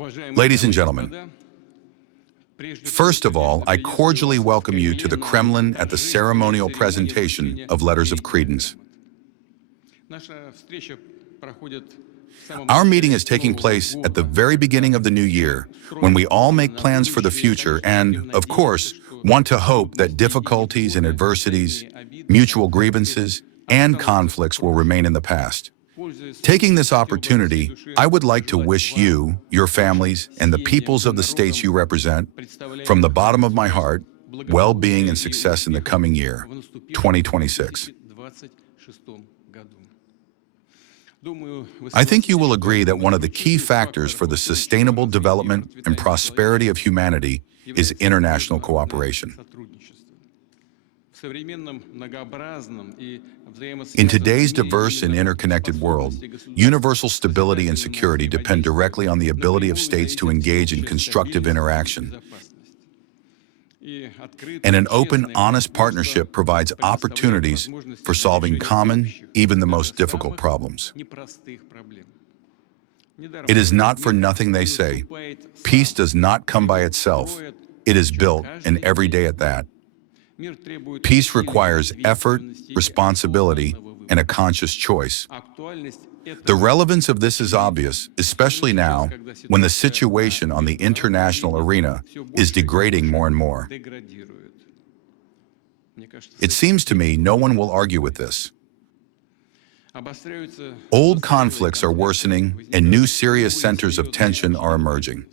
Ladies and gentlemen, first of all, I cordially welcome you to the Kremlin at the ceremonial presentation of letters of credence. Our meeting is taking place at the very beginning of the new year, when we all make plans for the future and, of course, want to hope that difficulties and adversities, mutual grievances, and conflicts will remain in the past. Taking this opportunity, I would like to wish you, your families, and the peoples of the states you represent, from the bottom of my heart, well-being and success in the coming year, 2026. I think you will agree that one of the key factors for the sustainable development and prosperity of humanity is international cooperation. In today's diverse and interconnected world, universal stability and security depend directly on the ability of states to engage in constructive interaction. And an open, honest partnership provides opportunities for solving common, even the most difficult problems. It is not for nothing they say, peace does not come by itself, it is built, and every day at that. Peace requires effort, responsibility, and a conscious choice. The relevance of this is obvious, especially now, when the situation on the international arena is degrading more and more. It seems to me no one will argue with this. Old conflicts are worsening, and new serious centers of tension are emerging.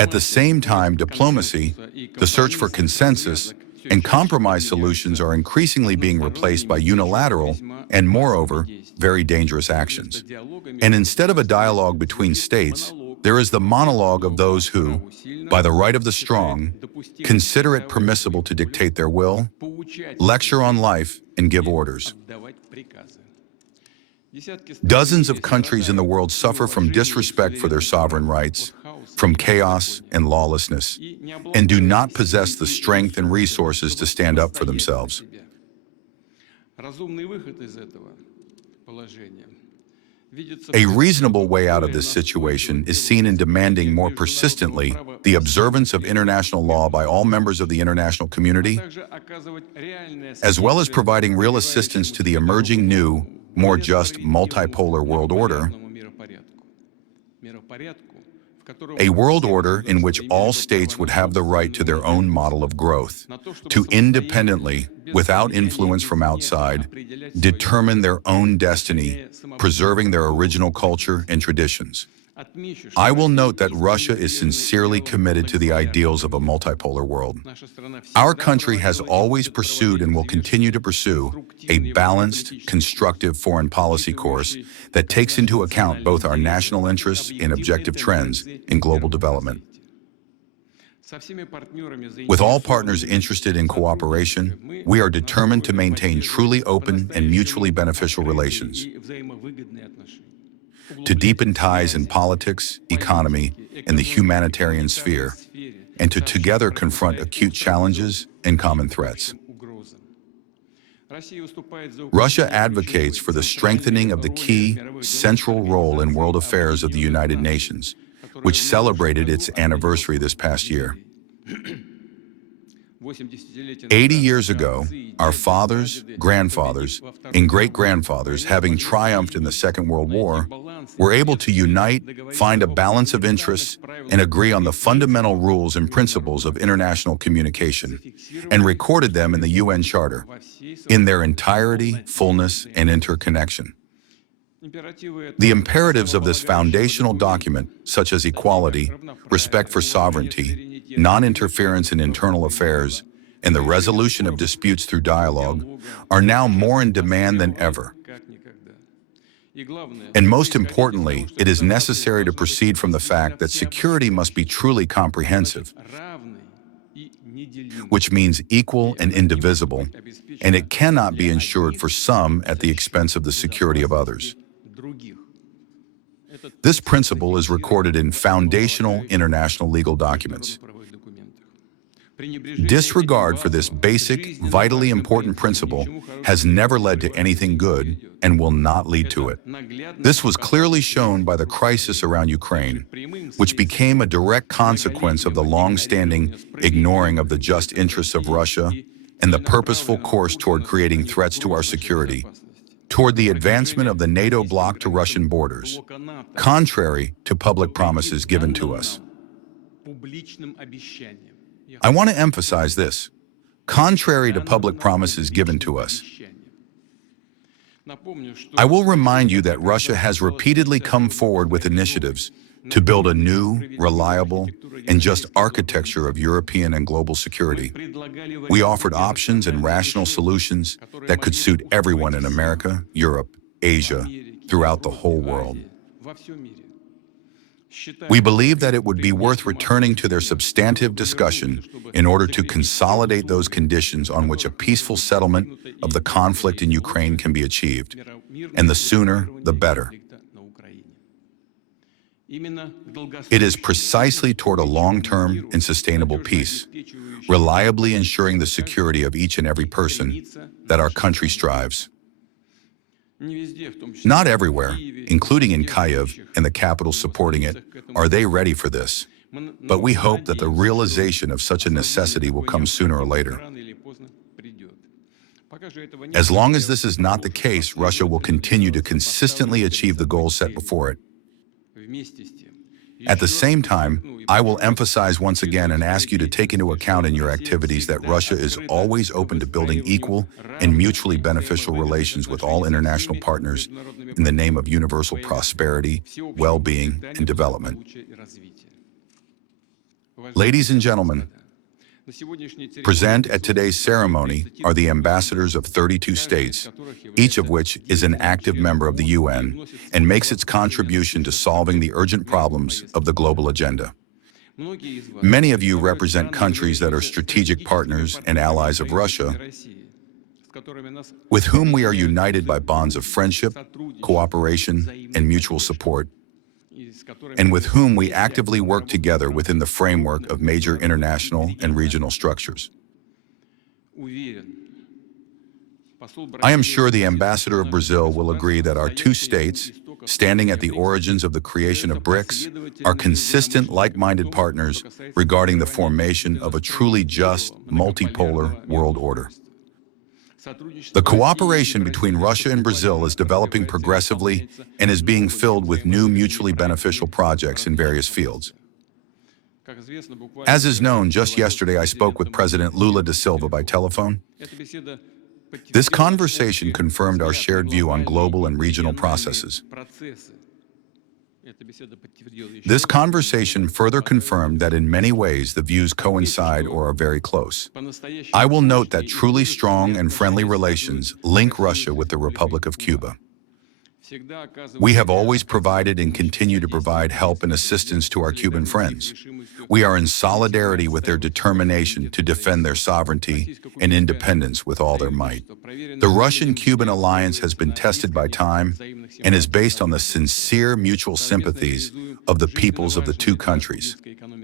At the same time, diplomacy, the search for consensus, and compromise solutions are increasingly being replaced by unilateral and, moreover, very dangerous actions. And instead of a dialogue between states, there is the monologue of those who, by the right of the strong, consider it permissible to dictate their will, lecture on life, and give orders. Dozens of countries in the world suffer from disrespect for their sovereign rights, from chaos and lawlessness, and do not possess the strength and resources to stand up for themselves. A reasonable way out of this situation is seen in demanding more persistently the observance of international law by all members of the international community, as well as providing real assistance to the emerging new, more just multipolar world order, a world order in which all states would have the right to their own model of growth, to independently, without influence from outside, determine their own destiny, preserving their original culture and traditions. I will note that Russia is sincerely committed to the ideals of a multipolar world. Our country has always pursued and will continue to pursue a balanced, constructive foreign policy course that takes into account both our national interests and objective trends in global development. With all partners interested in cooperation, we are determined to maintain truly open and mutually beneficial relations, to deepen ties in politics, economy, and the humanitarian sphere, and to together confront acute challenges and common threats. Russia advocates for the strengthening of the key, central role in world affairs of the United Nations, which celebrated its anniversary this past year. 80 years ago, our fathers, grandfathers, and great-grandfathers, having triumphed in the Second World War, were able to unite, find a balance of interests, and agree on the fundamental rules and principles of international communication, and recorded them in the UN Charter, in their entirety, fullness, and interconnection. The imperatives of this foundational document, such as equality, respect for sovereignty, non-interference in internal affairs, and the resolution of disputes through dialogue, are now more in demand than ever. And most importantly, it is necessary to proceed from the fact that security must be truly comprehensive, which means equal and indivisible, and it cannot be ensured for some at the expense of the security of others. This principle is recorded in foundational international legal documents. Disregard for this basic, vitally important principle has never led to anything good and will not lead to it. This was clearly shown by the crisis around Ukraine, which became a direct consequence of the long-standing ignoring of the just interests of Russia and the purposeful course toward creating threats to our security, toward the advancement of the NATO bloc to Russian borders, contrary to public promises given to us. I want to emphasize this. Contrary to public promises given to us. I will remind you that Russia has repeatedly come forward with initiatives to build a new, reliable, and just architecture of European and global security. We offered options and rational solutions that could suit everyone in America, Europe, Asia, throughout the whole world. We believe that it would be worth returning to their substantive discussion in order to consolidate those conditions on which a peaceful settlement of the conflict in Ukraine can be achieved, and the sooner, the better. It is precisely toward a long-term and sustainable peace, reliably ensuring the security of each and every person, that our country strives. Not everywhere, including in Kyiv and the capital supporting it, are they ready for this. But we hope that the realization of such a necessity will come sooner or later. As long as this is not the case, Russia will continue to consistently achieve the goals set before it. At the same time, I will emphasize once again and ask you to take into account in your activities that Russia is always open to building equal and mutually beneficial relations with all international partners in the name of universal prosperity, well-being, and development. Ladies and gentlemen, present at today's ceremony are the ambassadors of 32 states, each of which is an active member of the UN and makes its contribution to solving the urgent problems of the global agenda. Many of you represent countries that are strategic partners and allies of Russia, with whom we are united by bonds of friendship, cooperation, and mutual support, and with whom we actively work together within the framework of major international and regional structures. I am sure the ambassador of Brazil will agree that our two states, standing at the origins of the creation of BRICS, are consistent, like-minded partners regarding the formation of a truly just, multipolar world order. The cooperation between Russia and Brazil is developing progressively and is being filled with new mutually beneficial projects in various fields. As is known, just yesterday I spoke with President Lula da Silva by telephone. This conversation confirmed our shared view on global and regional processes. This conversation further confirmed that in many ways the views coincide or are very close. I will note that truly strong and friendly relations link Russia with the Republic of Cuba. We have always provided and continue to provide help and assistance to our Cuban friends. We are in solidarity with their determination to defend their sovereignty and independence with all their might. The Russian-Cuban alliance has been tested by time and is based on the sincere mutual sympathies of the peoples of the two countries.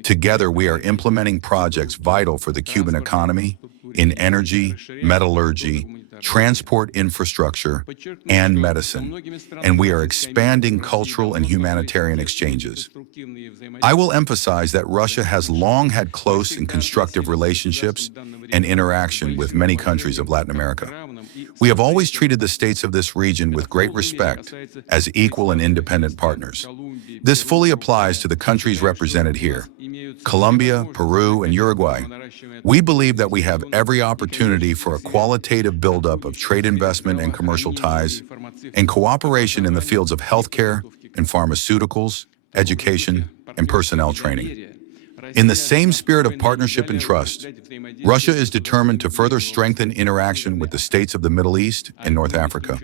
Together, we are implementing projects vital for the Cuban economy in energy, metallurgy, transport infrastructure, and medicine, and we are expanding cultural and humanitarian exchanges. I will emphasize that Russia has long had close and constructive relationships and interaction with many countries of Latin America. We have always treated the states of this region with great respect as equal and independent partners. This fully applies to the countries represented here, Colombia, Peru, and Uruguay. We believe that we have every opportunity for a qualitative buildup of trade investment and commercial ties, and cooperation in the fields of healthcare and pharmaceuticals, education, and personnel training. In the same spirit of partnership and trust, Russia is determined to further strengthen interaction with the states of the Middle East and North Africa.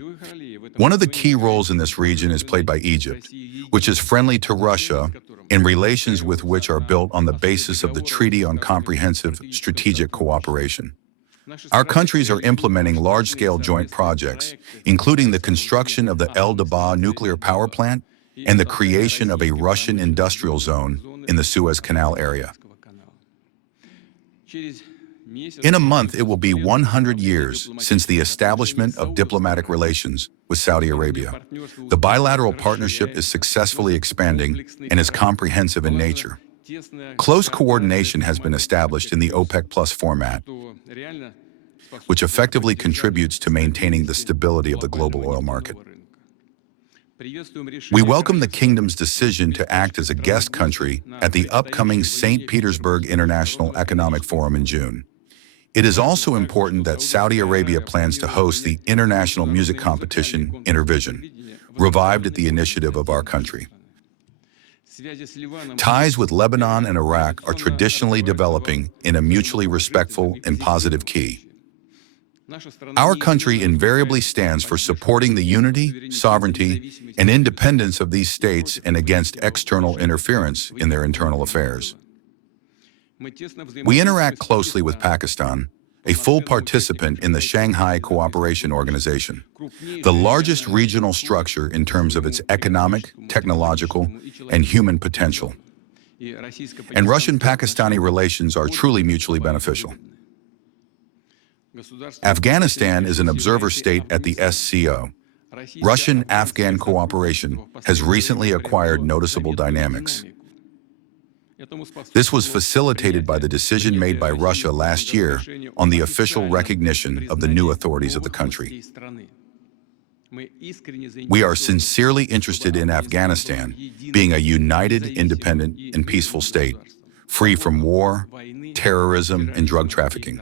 One of the key roles in this region is played by Egypt, which is friendly to Russia in relations with which are built on the basis of the Treaty on Comprehensive Strategic Cooperation. Our countries are implementing large-scale joint projects, including the construction of the El Dabaa nuclear power plant and the creation of a Russian industrial zone in the Suez Canal area. In a month, it will be 100 years since the establishment of diplomatic relations with Saudi Arabia. The bilateral partnership is successfully expanding and is comprehensive in nature. Close coordination has been established in the OPEC Plus format, which effectively contributes to maintaining the stability of the global oil market. We welcome the Kingdom's decision to act as a guest country at the upcoming St. Petersburg International Economic Forum in June. It is also important that Saudi Arabia plans to host the international music competition Intervision, revived at the initiative of our country. Ties with Lebanon and Iraq are traditionally developing in a mutually respectful and positive key. Our country invariably stands for supporting the unity, sovereignty, and independence of these states and against external interference in their internal affairs. We interact closely with Pakistan, a full participant in the Shanghai Cooperation Organization, the largest regional structure in terms of its economic, technological, and human potential. And Russian-Pakistani relations are truly mutually beneficial. Afghanistan is an observer state at the SCO. Russian-Afghan cooperation has recently acquired noticeable dynamics. This was facilitated by the decision made by Russia last year on the official recognition of the new authorities of the country. We are sincerely interested in Afghanistan being a united, independent, and peaceful state, free from war, terrorism, and drug trafficking.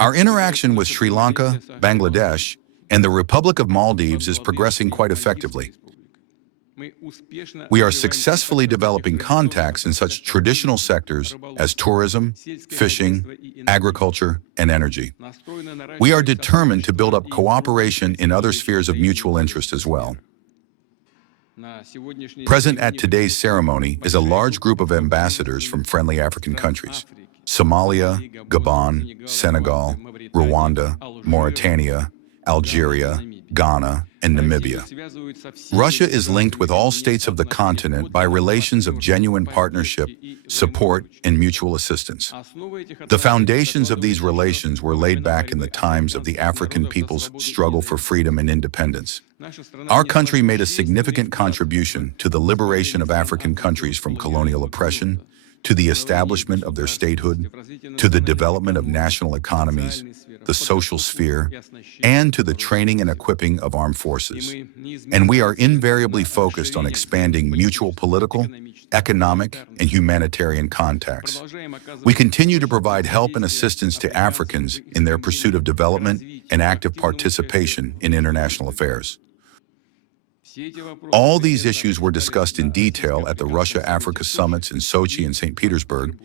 Our interaction with Sri Lanka, Bangladesh, and the Republic of Maldives is progressing quite effectively. We are successfully developing contacts in such traditional sectors as tourism, fishing, agriculture, and energy. We are determined to build up cooperation in other spheres of mutual interest as well. Present at today's ceremony is a large group of ambassadors from friendly African countries: Somalia, Gabon, Senegal, Rwanda, Mauritania, Algeria, Ghana, and Namibia. Russia is linked with all states of the continent by relations of genuine partnership, support, and mutual assistance. The foundations of these relations were laid back in the times of the African people's struggle for freedom and independence. Our country made a significant contribution to the liberation of African countries from colonial oppression, to the establishment of their statehood, to the development of national economies, the social sphere, and to the training and equipping of armed forces. And we are invariably focused on expanding mutual political, economic, and humanitarian contacts. We continue to provide help and assistance to Africans in their pursuit of development and active participation in international affairs. All these issues were discussed in detail at the Russia-Africa summits in Sochi and St. Petersburg,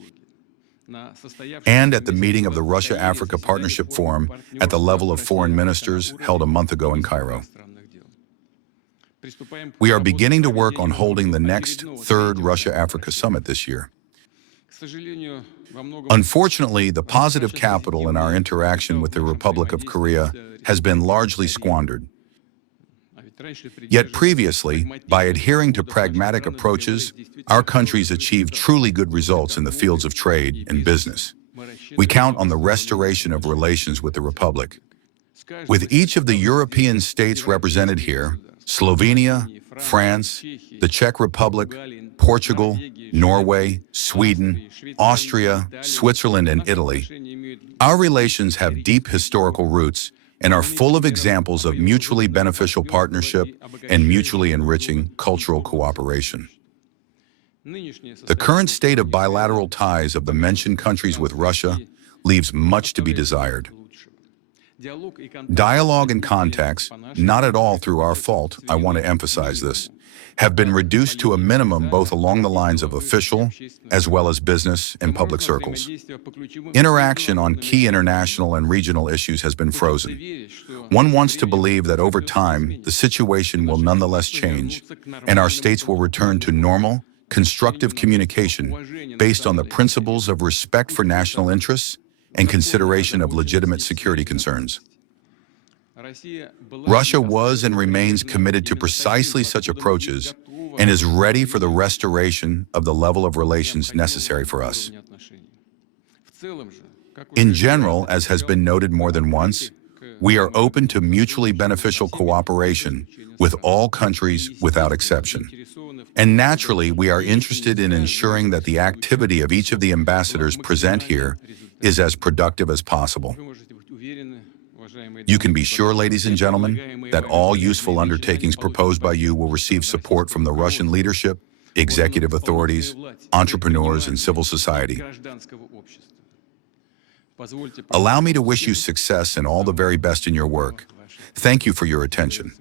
and at the meeting of the Russia-Africa Partnership Forum at the level of foreign ministers held a month ago in Cairo. We are beginning to work on holding the next third Russia-Africa summit this year. Unfortunately, the positive capital in our interaction with the Republic of Korea has been largely squandered. Yet previously, by adhering to pragmatic approaches, our countries achieved truly good results in the fields of trade and business. We count on the restoration of relations with the Republic. With each of the European states represented here, Slovenia, France, the Czech Republic, Portugal, Norway, Sweden, Austria, Switzerland, and Italy, our relations have deep historical roots and are full of examples of mutually beneficial partnership and mutually enriching cultural cooperation. The current state of bilateral ties of the mentioned countries with Russia leaves much to be desired. Dialogue and contacts, not at all through our fault, I want to emphasize this, have been reduced to a minimum both along the lines of official as well as business and public circles. Interaction on key international and regional issues has been frozen. One wants to believe that over time, the situation will nonetheless change, and our states will return to normal, constructive communication based on the principles of respect for national interests and consideration of legitimate security concerns. Russia was and remains committed to precisely such approaches and is ready for the restoration of the level of relations necessary for us. In general, as has been noted more than once, we are open to mutually beneficial cooperation with all countries without exception. And naturally, we are interested in ensuring that the activity of each of the ambassadors present here is as productive as possible. You can be sure, ladies and gentlemen, that all useful undertakings proposed by you will receive support from the Russian leadership, executive authorities, entrepreneurs, and civil society. Allow me to wish you success and all the very best in your work. Thank you for your attention.